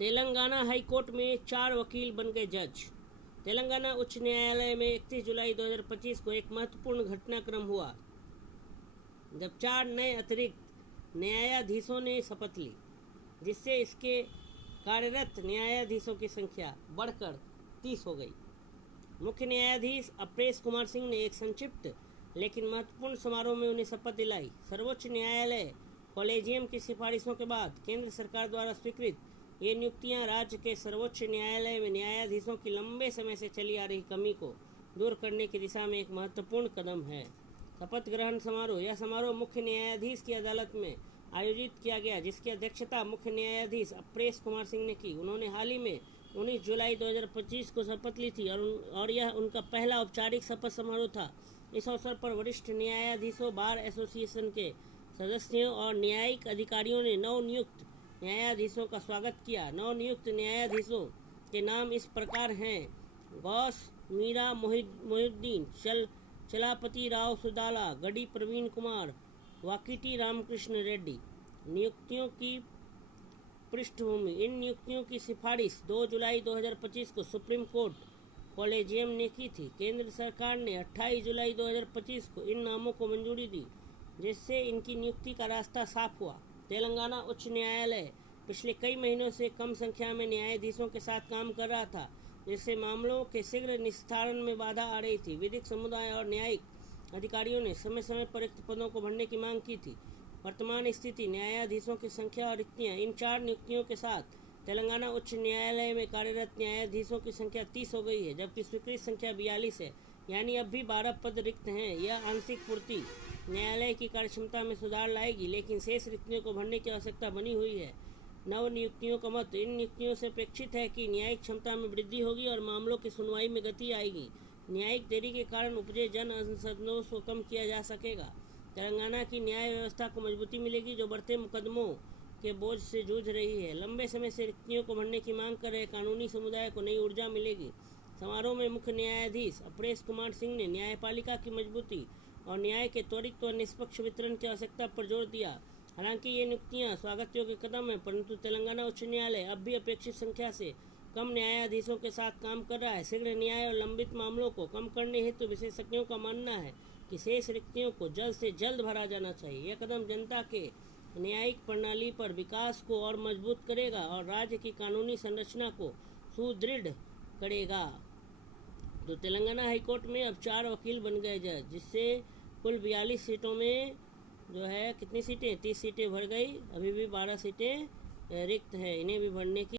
Telangana high court में 4 वकील बन गए जज। तेलंगाना उच्च न्यायालय में 31 जुलाई 2025 को एक महत्वपूर्ण घटनाक्रम हुआ जब 4 नए अतिरिक्त न्यायाधीशों ने शपथ ली, जिससे इसके कार्यरत न्यायाधीशों की संख्या बढ़कर 30 हो गई। मुख्य न्यायाधीश अपरेश कुमार सिंह ने एक संक्षिप्त लेकिन महत्वपूर्ण समारोह में उन्हें शपथ दिलाई। सर्वोच्च न्यायालय कॉलेजियम की सिफारिशों के बाद केंद्र सरकार द्वारा स्वीकृत ये नियुक्तियां राज्य के सर्वोच्च न्यायालय में न्यायाधीशों की लंबे समय से चली आ रही कमी को दूर करने की दिशा में एक महत्वपूर्ण कदम है। शपथ ग्रहण समारोह। यह समारोह मुख्य न्यायाधीश की अदालत में आयोजित किया गया, जिसकी अध्यक्षता मुख्य न्यायाधीश अपरेश कुमार सिंह ने की। उन्होंने हाल ही में 19 जुलाई 2025 को शपथ ली थी और यह उनका पहला औपचारिक शपथ समारोह था। इस अवसर पर वरिष्ठ न्यायाधीशों, बार एसोसिएशन के सदस्यों और न्यायिक अधिकारियों ने नवनियुक्त न्यायाधीशों का स्वागत किया। नवनियुक्त न्यायाधीशों के नाम इस प्रकार हैं: गौस मीरा मोहिउद्दीन, चलापति राव सुदाला, गडी प्रवीण कुमार, वाकिटी रामकृष्ण रेड्डी। नियुक्तियों की पृष्ठभूमि। इन नियुक्तियों की सिफारिश 2 जुलाई 2025 को सुप्रीम कोर्ट कॉलेजियम ने की थी। केंद्र सरकार ने 28 जुलाई 2025 को इन नामों को मंजूरी दी, जिससे इनकी नियुक्ति का रास्ता साफ हुआ। तेलंगाना उच्च न्यायालय पिछले कई महीनों से कम संख्या में न्यायाधीशों के साथ काम कर रहा था, जिससे मामलों के शीघ्र निस्तारण में बाधा आ रही थी। विधिक समुदाय और न्यायिक अधिकारियों ने समय समय पर रिक्त पदों को भरने की मांग की थी। वर्तमान स्थिति। न्यायाधीशों की संख्या और रिक्तियां। इन 4 नियुक्तियों के साथ तेलंगाना उच्च न्यायालय में कार्यरत न्यायाधीशों की संख्या 30 हो गई है, जबकि स्वीकृत संख्या 42 है, यानी अब भी 12 पद रिक्त हैं। यह आंशिक पूर्ति न्यायालय की कार्यक्षमता में सुधार लाएगी, लेकिन शेष रिक्तियों को भरने की आवश्यकता बनी हुई है। नव नियुक्तियों का मत। इन नियुक्तियों से अपेक्षित है कि न्यायिक क्षमता में वृद्धि होगी और मामलों की सुनवाई में गति आएगी। न्यायिक देरी के कारण उपजे जन असंतोष को कम किया जा सकेगा। तेलंगाना की न्याय व्यवस्था को मजबूती मिलेगी, जो बढ़ते मुकदमों के बोझ से जूझ रही है। लंबे समय से रिक्तियों को भरने की मांग कर रहे कानूनी समुदाय को नई ऊर्जा मिलेगी। समारोह में मुख्य न्यायाधीश अपरेश कुमार सिंह ने न्यायपालिका की मजबूती और न्याय के त्वरित व निष्पक्ष वितरण की आवश्यकता पर जोर दिया। हालांकि ये नियुक्तियां स्वागत योग्य कदम है, परंतु तेलंगाना उच्च न्यायालय अब भी अपेक्षित संख्या से कम न्यायाधीशों के साथ काम कर रहा है। शीघ्र न्याय और लंबित मामलों को कम करने हेतु विशेषज्ञों का मानना है कि शेष रिक्तियों को जल्द से जल्द भरा जाना चाहिए। यह कदम जनता के न्यायिक प्रणाली पर विकास को और मजबूत करेगा और राज्य की कानूनी संरचना को सुदृढ़ करेगा। तो तेलंगाना हाईकोर्ट में अब 4 वकील बन गए जज, जिससे कुल 42 सीटों में जो है कितनी सीटें, 30 सीटें भर गई। अभी भी 12 सीटें रिक्त है, इन्हें भी भरने की